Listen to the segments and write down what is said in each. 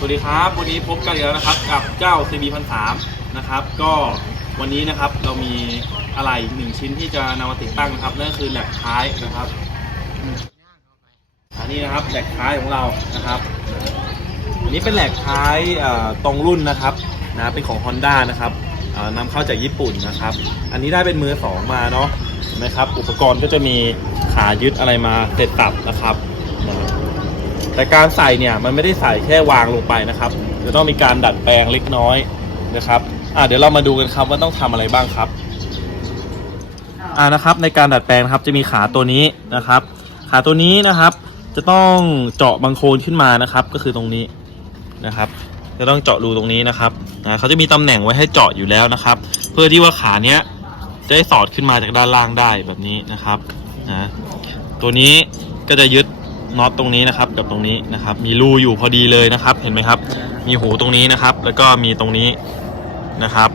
สวัสดีครับ วันนี้พบกันอีกแล้วนะครับ กับเจ้า CB 1 3 0นะครับ ก็วันนี้นะครับเรามีอะไรหนึ่งชิ้นที่จะนำมาติดตั้งนะครับนั่นก็คือแหลกท้ายนะครับ อันนี้นะครับแหลกท้ายของเรานะครับอันนี้เป็นแหลกท้ายตรงรุ่นนะครับนะเป็นของ Honda นะครับนำเข้าจากญี่ปุ่นนะครับ อันนี้ได้เป็นมือสองมาเนาะเห็นไหมครับ อุปกรณ์ก็จะมีขายึดอะไรมาเสร็จตับนะครับนะ แต่การใส่เนี่ยมันไม่ได้ใส่แค่วางลงไปนะครับจะต้องมีการดัดแปลงเล็กน้อยนะครับอ่าเดี๋ยวเรามาดูกันครับว่าต้องทำอะไรบ้างครับอ่านะครับในการดัดแปลงครับจะมีขาตัวนี้นะครับ ขาตัวนี้นะครับ จะต้องเจาะบังโคลนขึ้นมานะครับ ก็คือตรงนี้นะครับจะต้องเจาะรูตรงนี้นะครับนะเขาจะมีตำแหน่งไว้ให้เจาะอยู่แล้วนะครับ เพื่อที่ว่าขาเนี้ยจะได้สอดขึ้นมาจากด้านล่างได้แบบนี้นะครับนะตัวนี้ก็จะยึด น็อตตรงนี้นะครับกับตรงนี้นะครับ มีรูอยู่พอดีเลยนะครับ เห็นไหมครับ มีหูตรงนี้นะครับ แล้วก็มีตรงนี้นะครับ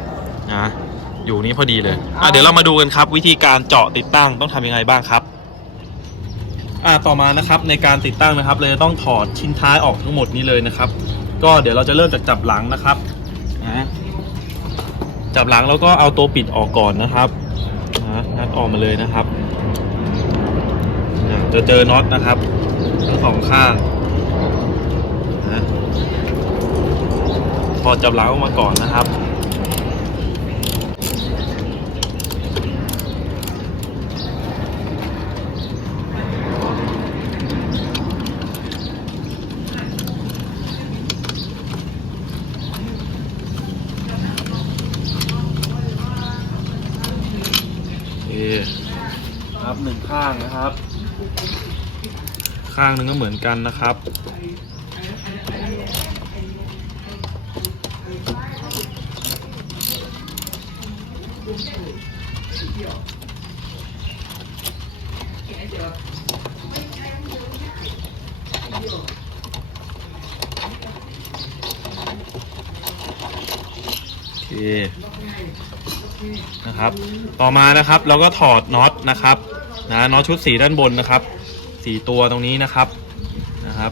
นะอยู่นี้พอดีเลยอะเดี๋ยวเรามาดูกันครับ วิธีการเจาะติดตั้งต้องทำยังไงบ้างครับอ่าต่อมานะครับในการติดตั้งนะครับเราจะต้องถอดชิ้นท้ายออกทั้งหมดนี้เลยนะครับ ก็เดี๋ยวเราจะเริ่มจากจับหลังนะครับนะจับหลังแล้วก็เอาตัวปิดออกก่อนนะครับนะงัดออกมาเลยนะครับจะเจอน็อตนะครับ ทั้งสองข้างนะพอจับหลังออกมาก่อนนะครับครับหนึ่งข้างนะครับ ข้างหนึงก็เหมือนกันนะครับ โอเค นะครับ ต่อมานะครับเราก็ถอดน็อตนะครับนะน็อตชุดสีด้านบนนะครับ สี่ตัวตรงนี้นะครับนะครับ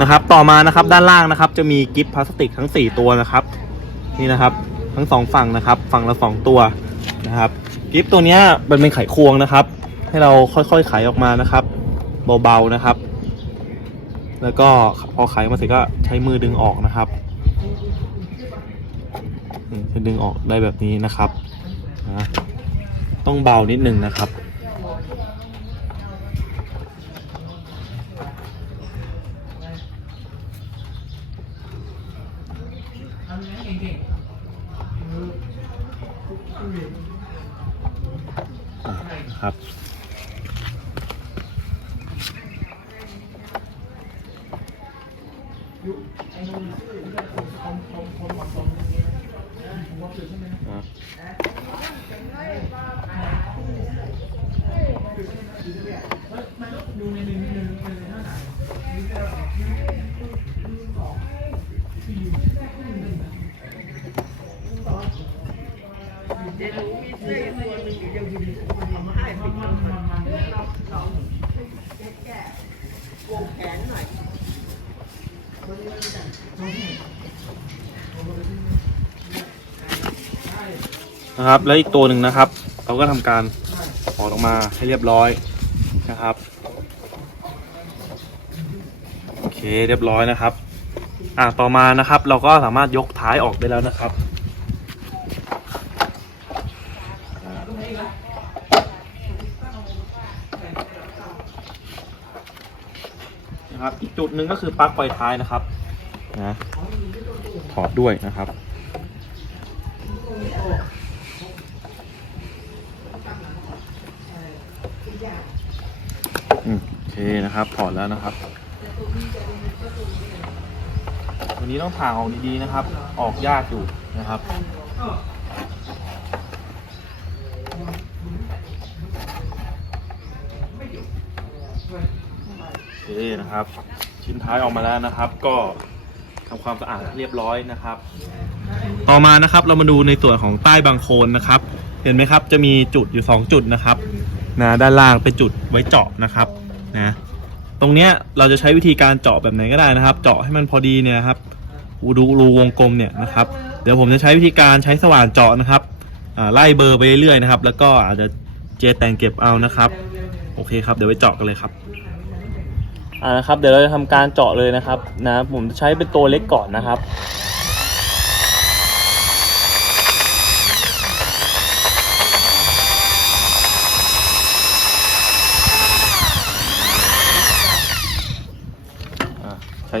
นะครับ ต่อมานะครับด้านล่างนะครับ จะมีกิฟต์พลาสติกทั้ง 4 ตัวนะครับ นี่นะครับ ทั้งสองฝั่งนะครับ ฝั่งละสองตัวนะครับกิฟต์ตัวนี้มันเป็นไขควงนะครับ ให้เราค่อยๆไขออกมานะครับ เบาๆนะครับ แล้วก็พอไขมาเสร็จก็ใช้มือดึงออกนะครับจะดึงออกได้แบบนี้นะครับ ต้องเบานิดนึงนะครับ อะ ครับ นะครับ แล้วอีกตัวหนึ่งนะครับ เราก็ทำการถอดออกมาให้เรียบร้อยนะครับโอเคเรียบร้อยนะครับ อ่าต่อมานะครับ เราก็สามารถยกท้ายออกได้แล้วนะครับนะครับอีกจุดหนึ่งก็คือปลั๊กไฟท้ายนะครับนะถอดด้วยนะครับ อืมโอเค นะครับถอดแล้วนะครับ วันนี้ต้องผ่าออกดีๆนะครับ ออกยากอยู่นะครับโอเคนะครับ ชิ้นท้ายออกมาแล้วนะครับ ก็ทำความสะอาดเรียบร้อยนะครับ ต่อมานะครับเรามาดูในส่วนของใต้บางโคลนนะครับ เห็นไหมครับ จะมีจุดอยู่ 2 จุดนะครับนะด้านล่างเป็นจุดไว้เจาะนะครับ นะตรงเนี้ยเราจะใช้วิธีการเจาะแบบไหนก็ได้นะครับ เจาะให้มันพอดีเนี่ยครับดูรูวงกลมเนี่ยนะครับ เดี๋ยวผมจะใช้วิธีการใช้สว่านเจาะนะครับไล่เบอร์ไปเรื่อยๆนะครับ แล้วก็อาจจะเจแต่งเก็บเอานะครับ โอเคครับ เดี๋ยวไปเจาะกันเลยครับอ่านะครับ เดี๋ยวเราจะทำการเจาะเลยนะครับนะผมจะใช้เป็นตัวเล็กก่อนนะครับ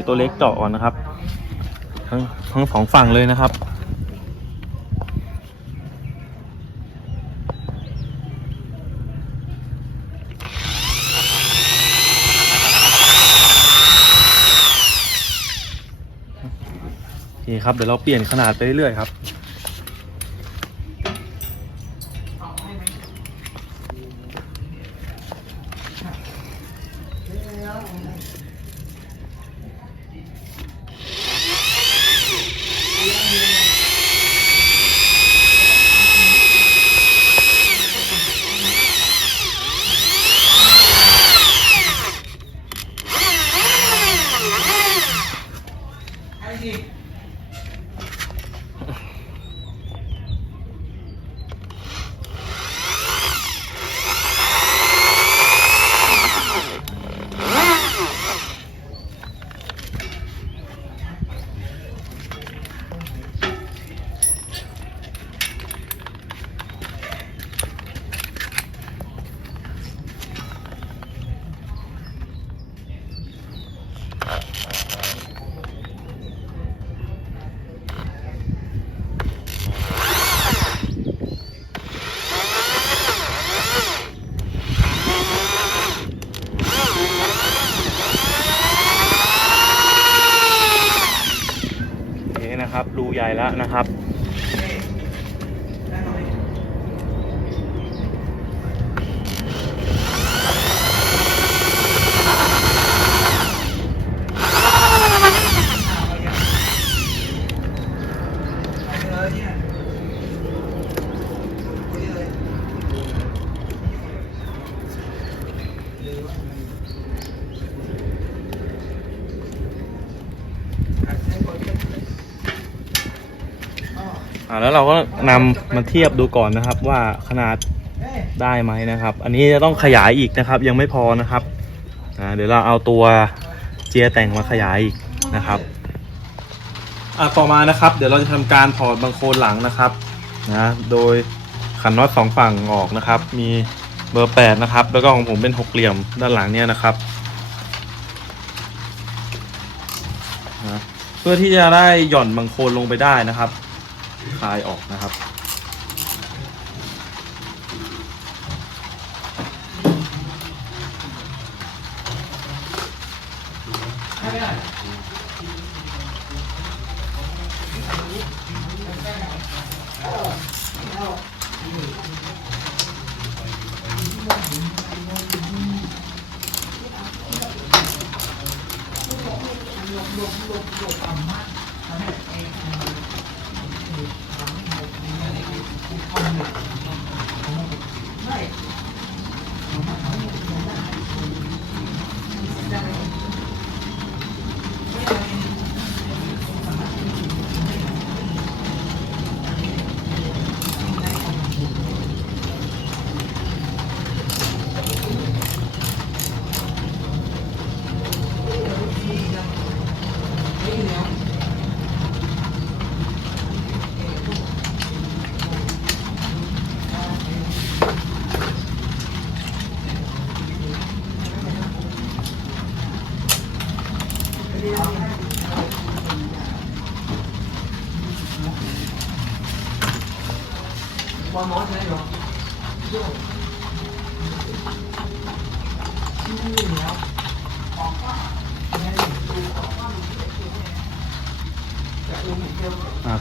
ตัวเล็กเจาะก่อนนะครับ ทั้งทั้งสองฝั่งเลยนะครับโอเคครับเดี๋ยวเราเปลี่ยนขนาดไปเรื่อยๆครับ อ่าแล้วเราก็นำมาเทียบดูก่อนนะครับว่าขนาดได้ไหมนะครับ อันนี้จะต้องขยายอีกนะครับ ยังไม่พอนะครับอ่าเดี๋ยวเราเอาตัวเจียแต่งมาขยายอีกนะครับ อ่าต่อมานะครับ เดี๋ยวเราจะทำการถอดบังโคลนหลังนะครับนะโดยขันน็อตสองฝั่งออกนะครับ มีเบอร์แปดนะครับ แล้วก็ของผมเป็นหกเหลี่ยมด้านหลังเนี่ยนะครับนะเพื่อที่จะได้หย่อนบังโคลนลงไปได้นะครับคลายออกนะครับโ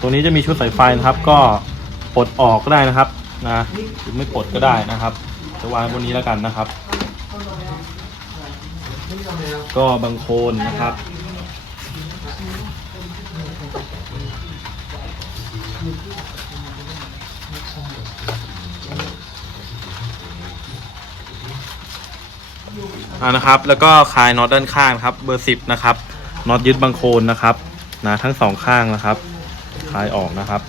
อ่าตัวนี้จะมีชุดสายไฟนะครับ ก็ปลดออกก็ได้นะครับนะหรือไม่ปลดก็ได้นะครับ จะวางบนนี้แล้วกันนะครับ ก็บางโคนนะครับอ่านะครับ แล้วก็คลายน็อตด้านข้างครับ เบอร์สิบนะครับน็อตยึดบางโคนนะครับนะทั้งสองข้างนะครับ คลายออกนะครับ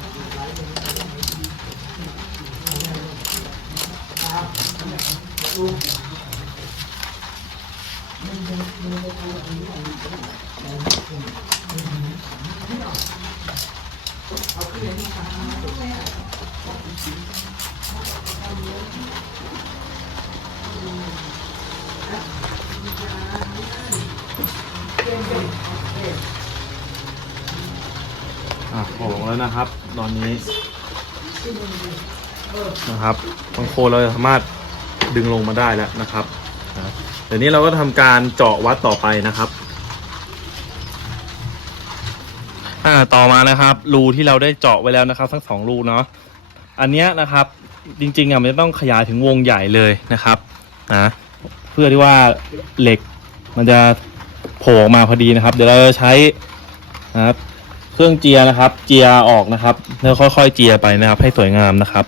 อะออกแล้วนะครับ ตอนนี้ นะครับบางโคนเราสามารถดึงลงมาได้แล้วนะครับเดี๋ยวนี้เราก็ทำการเจาะวัดต่อไปนะครับอ่าต่อมานะครับ รูที่เราได้เจาะไว้แล้วนะครับทั้งสองรูเนาะอันเนี้ยนะครับจริงๆอะมันจะต้องขยายถึงวงใหญ่เลยนะครับนะเพื่อที่ว่าเหล็กมันจะโผล่ออกมาพอดีนะครับ เดี๋ยวเราจะใช้นะครับ รื่องเจียนะครับ เจียออกนะครับแล้วค่อยๆเจียไปนะครับ ให้สวยงามนะครับ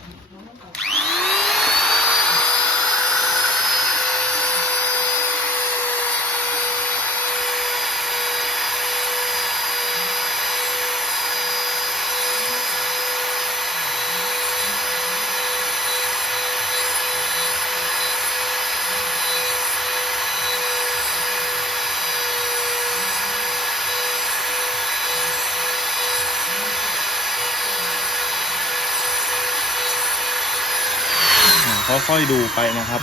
ค่อยๆดูไปนะครับ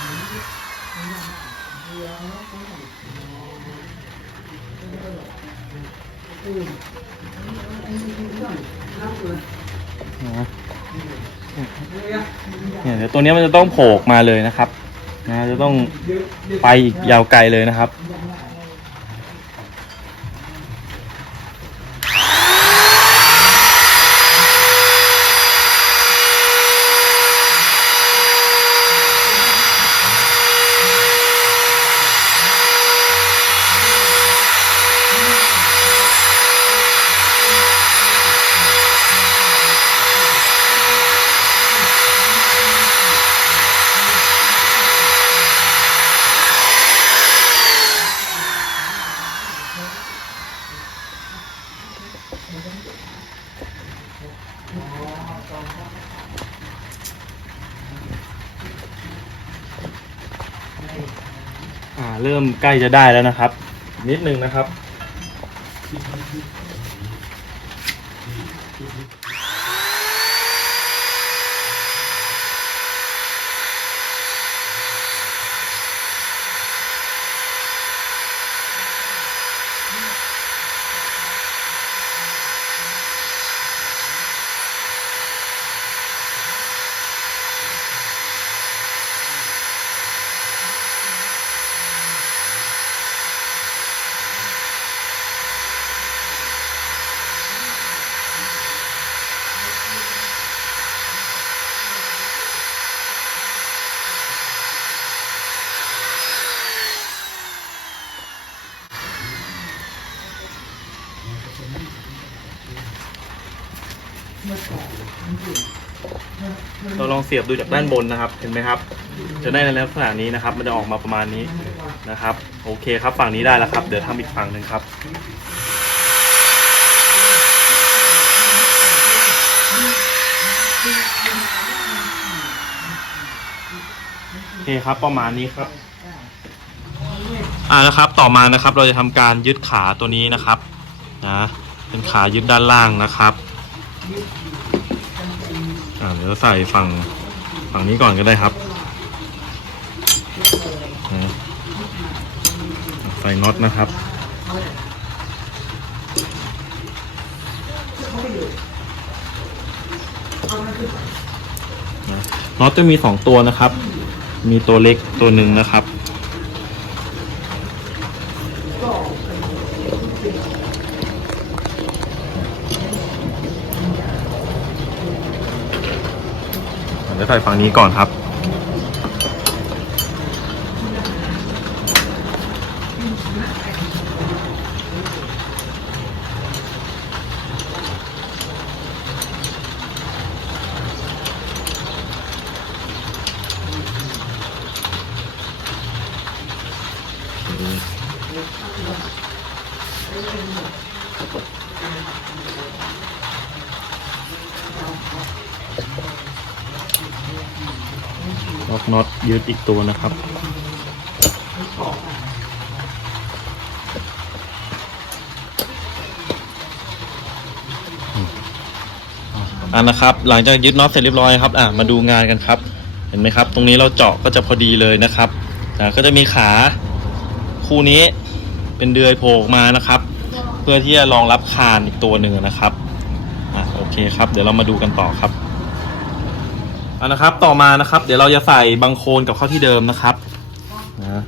เนี่ยเดี๋ยวตัวเนี้ยมันจะต้องโผล่ออกมาเลยนะครับ นะจะต้องไปอีกยาวไกลเลยนะครับ จะได้แล้วนะครับ นิดนึงนะครับ เราลองเสียบดูจากด้านบนนะครับ เห็นไหมครับ จะได้ในลักษณะนี้นะครับ มันจะออกมาประมาณนี้นะครับ โอเคครับฝั่งนี้ได้แล้วครับ เดี๋ยวทำอีกฝั่งหนึ่งครับโอเคครับประมาณนี้ครับอ่านะครับ ต่อมานะครับ เราจะทำการยึดขาตัวนี้นะครับนะเป็นขายึดด้านล่างนะครับอ่าเดี๋ยวใส่ฝั่ง ฝั่งนี้ก่อนก็ได้ครับ ใส่น็อตนะครับน็อตจะมีสองตัวนะครับ มีตัวเล็กตัวหนึ่งนะครับ เดี๋ยว ใส่ฝั่งนี้ก่อนครับ ดอีกตัวนะครับอ่านะครับ หลังจากยึดน็อตเสร็จเรียบร้อยครับอ่ามาดูงานกันครับ เห็นไหมครับ ตรงนี้เราเจาะก็จะพอดีเลยนะครับอ่าก็จะมีขาคู่นี้เป็นเดือยโผล่ออกมานะครับ เพื่อที่จะรองรับคานอีกตัวหนึ่งนะครับอ่าโอเคครับ เดี๋ยวเรามาดูกันต่อครับ เอานะครับต่อมานะครับ เดี๋ยวเราจะใส่บังโคลนกับเข้าที่เดิมนะครับนะ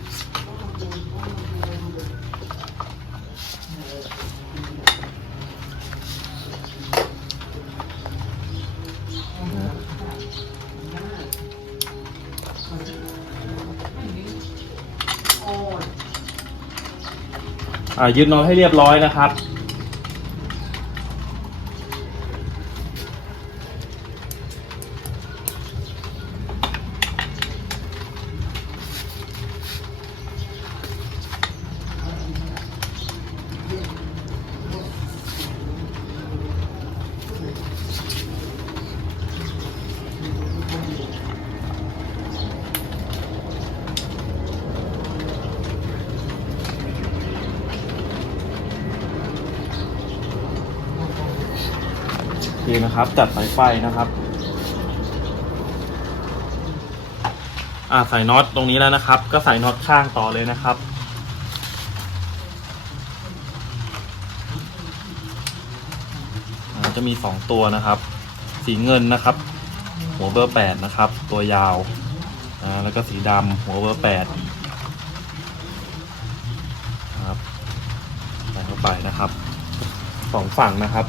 อ่ายึดน็อตให้เรียบร้อยนะครับ นะครับ จัดสายไฟนะครับ อ่าใส่น็อตตรงนี้แล้วนะครับ ก็ใส่น็อตข้างต่อเลยนะครับอ่าจะมีสองตัวนะครับ สีเงินนะครับ หัวเบอร์แปดนะครับ ตัวยาวอ่าแล้วก็สีดำหัวเบอร์แปดครับใส่เข้าไปนะครับสองฝั่งนะครับ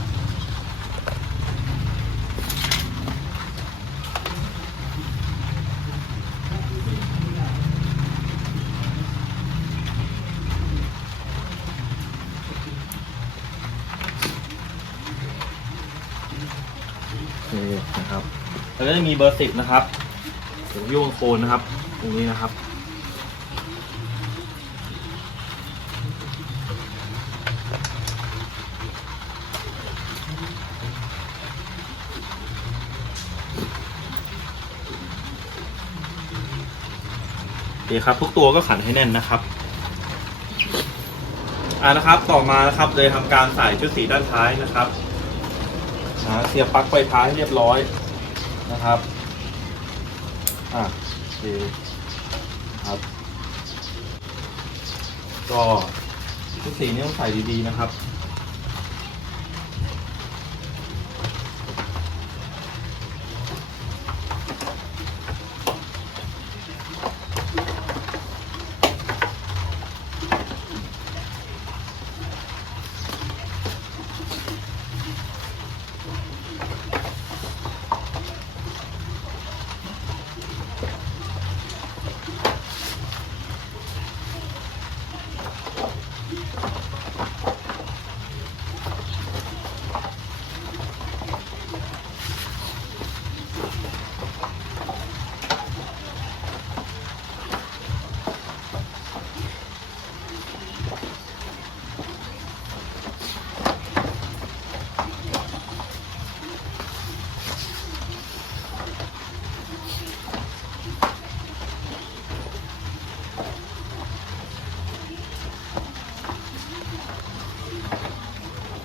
โอเคนะครับ แล้วก็จะมีเบอร์สิบนะครับถึงยุ่งโคนนะครับ ตรงนี้นะครับ โอเคครับ ทุกตัวก็ขันให้แน่นนะครับอ่านะครับ ต่อมานะครับเลยทำการใส่ชุดสีด้านท้ายนะครับเสียบปลั๊กไฟท้ายให้เรียบร้อย นะครับ อะโอเคครับ ก็ทุกสีนี้ต้องใส่ดีๆนะครับ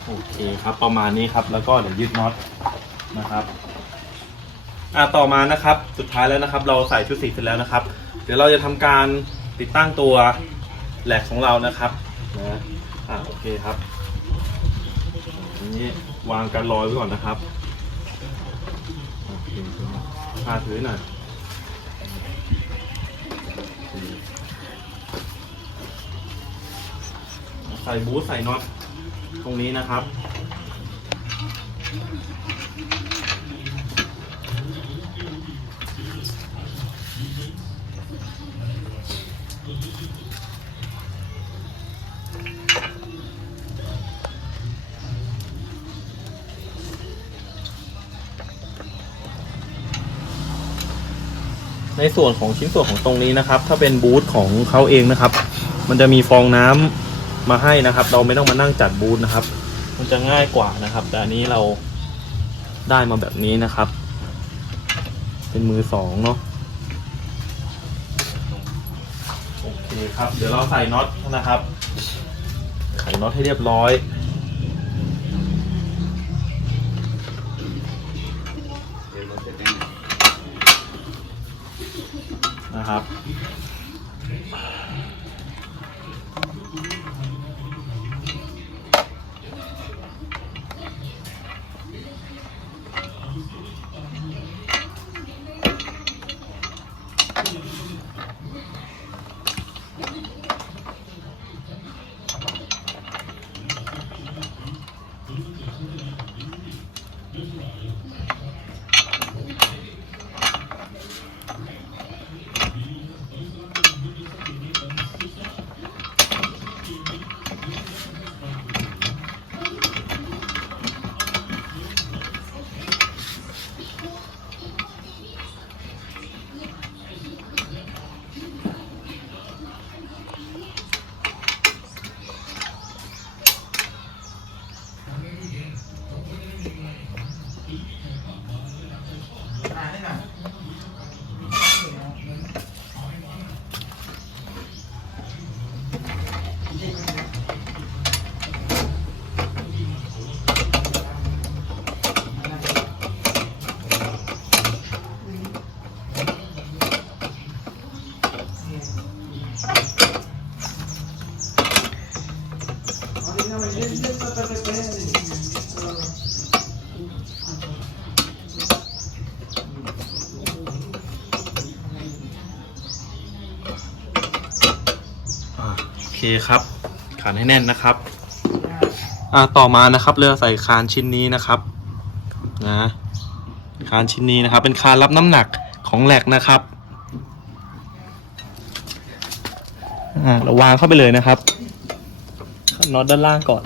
โอ คครับ ประมาณนี้ครับ แล้วก็เดี๋ยวยึดน็อตนะครับอ่าต่อมานะครับ สุดท้ายแล้วนะครับ เราใส่ชุดสีเสร็จแล้วนะครับ เดี๋ยวเราจะทำการติดตั้งตัวแหลกของเรานะครับนะอ่าโอเคครับอันนี้วางกันรอยไว้ก่อนนะครับโอเคพาถือหน่อยใส่บูทใส่น็อตตรงนี้นะครับ ในส่วนของชิ้นส่วนของตรงนี้นะครับ ถ้าเป็นบูธของเขาเองนะครับ มันจะมีฟองน้ำมาให้นะครับ เราไม่ต้องมานั่งจัดบูธนะครับ มันจะง่ายกว่านะครับ แต่อันนี้เราได้มาแบบนี้นะครับ เป็นมือสองเนาะโอเคครับ เดี๋ยวเราใส่น็อตนะครับใส่น็อตให้เรียบร้อย คครับขันให้แน่นนะครับ อ่าต่อมานะครับเรือใส่คานชิ้นนี้นะครับนะคานชิ้นนี้นะครับ เป็นคานรับน้ำหนักของแหลกนะครับอ่าเราวางเข้าไปเลยนะครับน็อตด้านล่างก่อน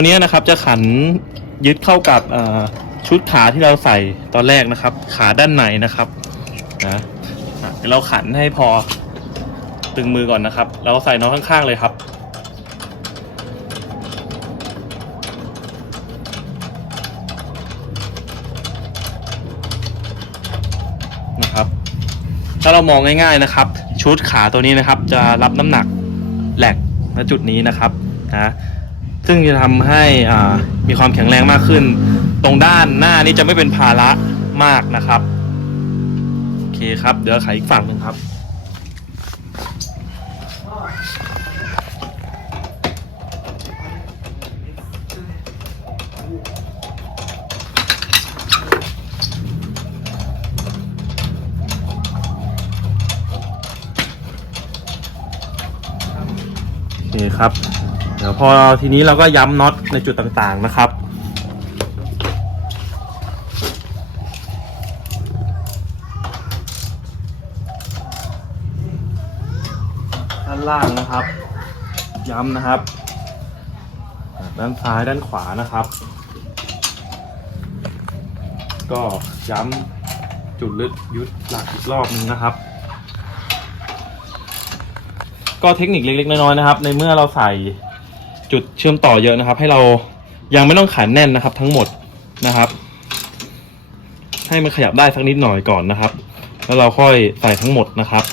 ตัวนี้นะครับจะขันยึดเข้ากับชุดขาที่เราใส่ตอนแรกนะครับ ขาด้านในนะครับนะเดี๋ยวเราขันให้พอตึงมือก่อนนะครับแล้วใส่น้องข้างๆเลยครับนะครับ ถ้าเรามองง่ายๆนะครับ ชุดขาตัวนี้นะครับ จะรับน้ำหนักแหลกณจุดนี้นะครับนะ ซึ่งจะทำให้มีความแข็งแรงมากขึ้น ตรงด้านหน้านี้จะไม่เป็นภาระมากนะครับ โอเคครับ เดี๋ยวขายอีกฝั่งหนึ่งครับ พอทีนี้เราก็ย้ำน็อตในจุดต่างๆนะครับ ด้านล่างนะครับ ย้ำนะครับ ด้านซ้ายด้านขวานะครับ ก็ย้ำจุดลึกยุดหลักอีกรอบนึงนะครับก็เทคนิคเล็กๆน้อยๆนะครับ ในเมื่อเราใส่ จุดเชื่อมต่อเยอะนะครับ ให้เรายังไม่ต้องขันแน่นนะครับ ทั้งหมดนะครับ ให้มันขยับได้สักนิดหน่อยก่อนนะครับ แล้วเราค่อยใส่ทั้งหมดนะครับ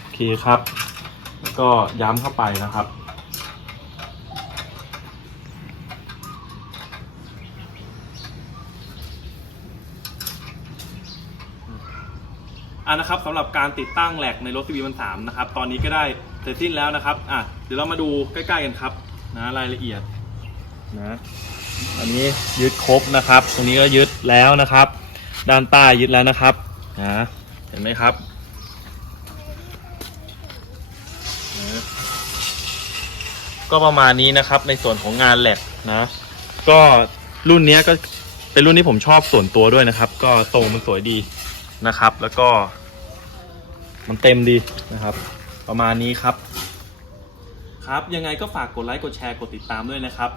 โอเคครับก็ย้ำเข้าไปนะครับ อ่านะครับสำหรับการติดตั้งแหลกในรถ CB มันสามนะครับตอนนี้ก็ได้เสร็จสิ้นแล้วนะครับอะเดี๋ยวเรามาดูใกล้ๆกันครับนะรายละเอียดนะอันนี้ยึดครบนะครับ ตรงนี้ก็ยึดแล้วนะครับ ด้านใต้ยึดแล้วนะครับนะเห็นไหมครับนะก็ประมาณนี้นะครับในส่วนของงานแหลกนะก็รุ่นเนี้ยก็เป็นรุ่นที่ผมชอบส่วนตัวด้วยนะครับ ก็ทรงมันสวยดี นะครับ แล้วก็ มันเต็มดีนะครับ ประมาณนี้ครับ ครับยังไงก็ฝากกดไลค์กดแชร์กดติดตามด้วยนะครับ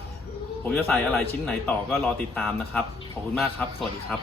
ผมจะใส่อะไรชิ้นไหนต่อก็รอติดตามนะครับ ขอบคุณมากครับ สวัสดีครับ